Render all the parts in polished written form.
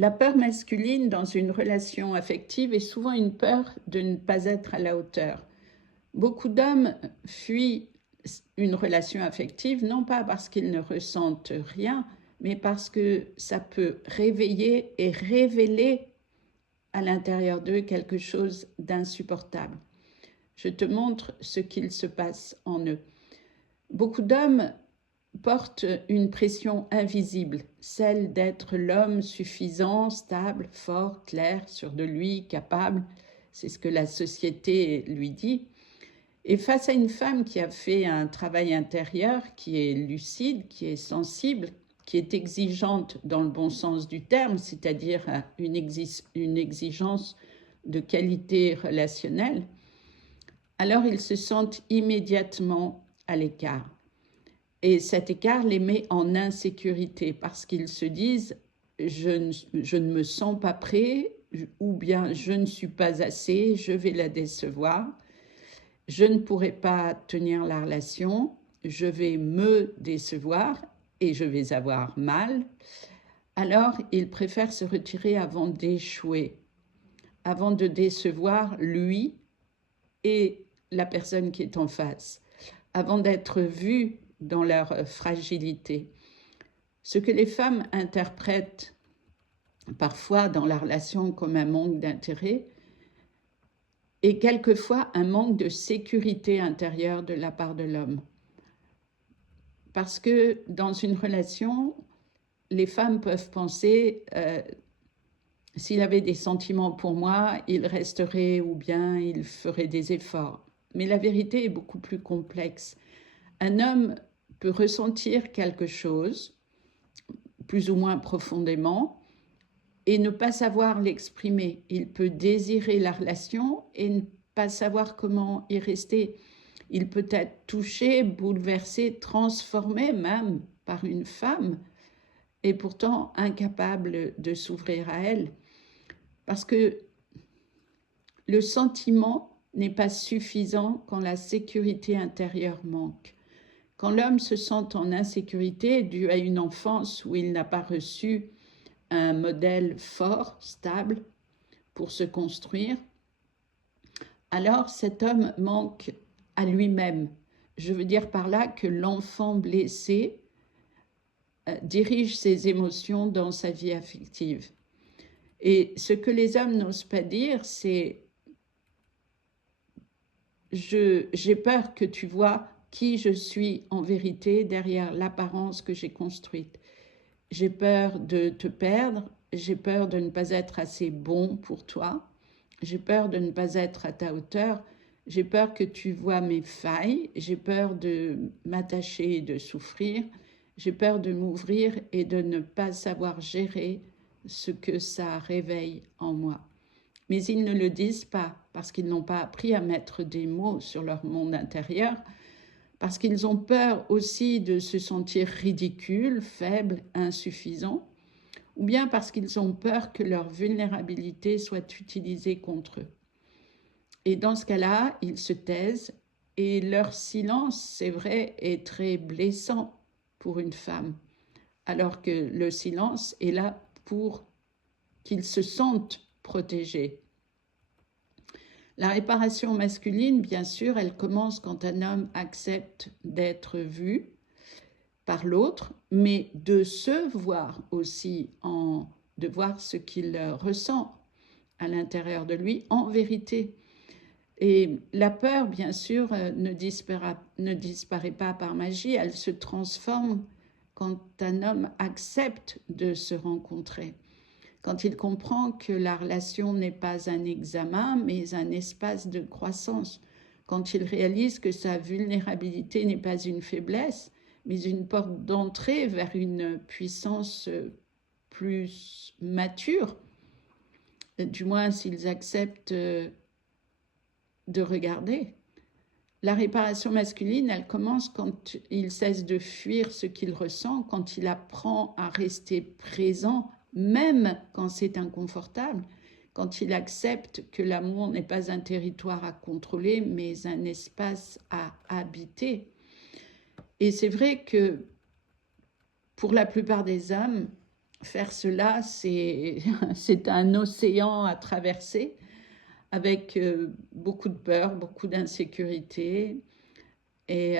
La peur masculine dans une relation affective est souvent une peur de ne pas être à la hauteur. Beaucoup d'hommes fuient une relation affective, non pas parce qu'ils ne ressentent rien, mais parce que ça peut réveiller et révéler à l'intérieur d'eux quelque chose d'insupportable. Je te montre ce qu'il se passe en eux. Beaucoup d'hommes portent une pression invisible, celle d'être l'homme suffisant, stable, fort, clair, sûr de lui, capable. C'est ce que la société lui dit. Et face à une femme qui a fait un travail intérieur, qui est lucide, qui est sensible, qui est exigeante dans le bon sens du terme, c'est-à-dire une exigence de qualité relationnelle, alors ils se sentent immédiatement à l'écart. Et cet écart les met en insécurité parce qu'ils se disent je ne me sens pas prêt ou bien je ne suis pas assez, je vais la décevoir, je ne pourrai pas tenir la relation, je vais me décevoir et je vais avoir mal. Alors ils préfèrent se retirer avant d'échouer, avant de décevoir lui et la personne qui est en face, avant d'être vus dans leur fragilité. Ce que les femmes interprètent parfois dans la relation comme un manque d'intérêt est quelquefois un manque de sécurité intérieure de la part de l'homme. Parce que dans une relation, les femmes peuvent penser s'il avait des sentiments pour moi, il resterait ou bien il ferait des efforts. Mais la vérité est beaucoup plus complexe. Un homme peut ressentir quelque chose, plus ou moins profondément, et ne pas savoir l'exprimer. Il peut désirer la relation et ne pas savoir comment y rester. Il peut être touché, bouleversé, transformé même par une femme, et pourtant incapable de s'ouvrir à elle. Parce que le sentiment n'est pas suffisant quand la sécurité intérieure manque. Quand l'homme se sent en insécurité due à une enfance où il n'a pas reçu un modèle fort, stable, pour se construire, alors cet homme manque à lui-même. Je veux dire par là que l'enfant blessé dirige ses émotions dans sa vie affective. Et ce que les hommes n'osent pas dire, c'est j'ai peur que tu vois qui je suis en vérité derrière l'apparence que j'ai construite. J'ai peur de te perdre, j'ai peur de ne pas être assez bon pour toi, j'ai peur de ne pas être à ta hauteur, j'ai peur que tu vois mes failles, j'ai peur de m'attacher et de souffrir, j'ai peur de m'ouvrir et de ne pas savoir gérer ce que ça réveille en moi. Mais ils ne le disent pas parce qu'ils n'ont pas appris à mettre des mots sur leur monde intérieur, parce qu'ils ont peur aussi de se sentir ridicules, faibles, insuffisants, ou bien parce qu'ils ont peur que leur vulnérabilité soit utilisée contre eux. Et dans ce cas-là, ils se taisent et leur silence, c'est vrai, est très blessant pour une femme, alors que le silence est là pour qu'ils se sentent protégés. La réparation masculine, bien sûr, elle commence quand un homme accepte d'être vu par l'autre, mais de se voir aussi, de voir ce qu'il ressent à l'intérieur de lui en vérité. Et la peur, bien sûr, ne disparaît pas par magie, elle se transforme quand un homme accepte de se rencontrer, quand il comprend que la relation n'est pas un examen, mais un espace de croissance, quand il réalise que sa vulnérabilité n'est pas une faiblesse, mais une porte d'entrée vers une puissance plus mature, du moins s'ils acceptent de regarder. La réparation masculine, elle commence quand il cesse de fuir ce qu'il ressent, quand il apprend à rester présent, même quand c'est inconfortable, quand il accepte que l'amour n'est pas un territoire à contrôler, mais un espace à habiter. Et c'est vrai que pour la plupart des hommes, faire cela, c'est c'est un océan à traverser avec beaucoup de peur, beaucoup d'insécurité. Et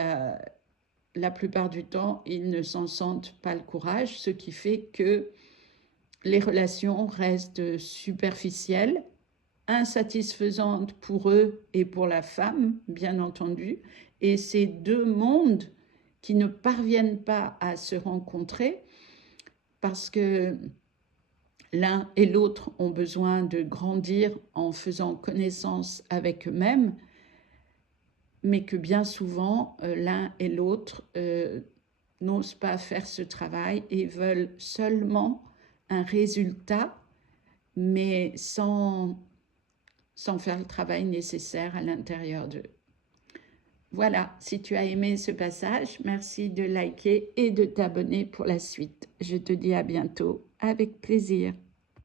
la plupart du temps, ils ne s'en sentent pas le courage, ce qui fait que les relations restent superficielles, insatisfaisantes pour eux et pour la femme, bien entendu. Et ces deux mondes qui ne parviennent pas à se rencontrer parce que l'un et l'autre ont besoin de grandir en faisant connaissance avec eux-mêmes, mais que bien souvent, l'un et l'autre n'osent pas faire ce travail et veulent seulement un résultat, mais sans faire le travail nécessaire à l'intérieur d'eux. Voilà, si tu as aimé ce passage, merci de liker et de t'abonner pour la suite. Je te dis à bientôt, avec plaisir.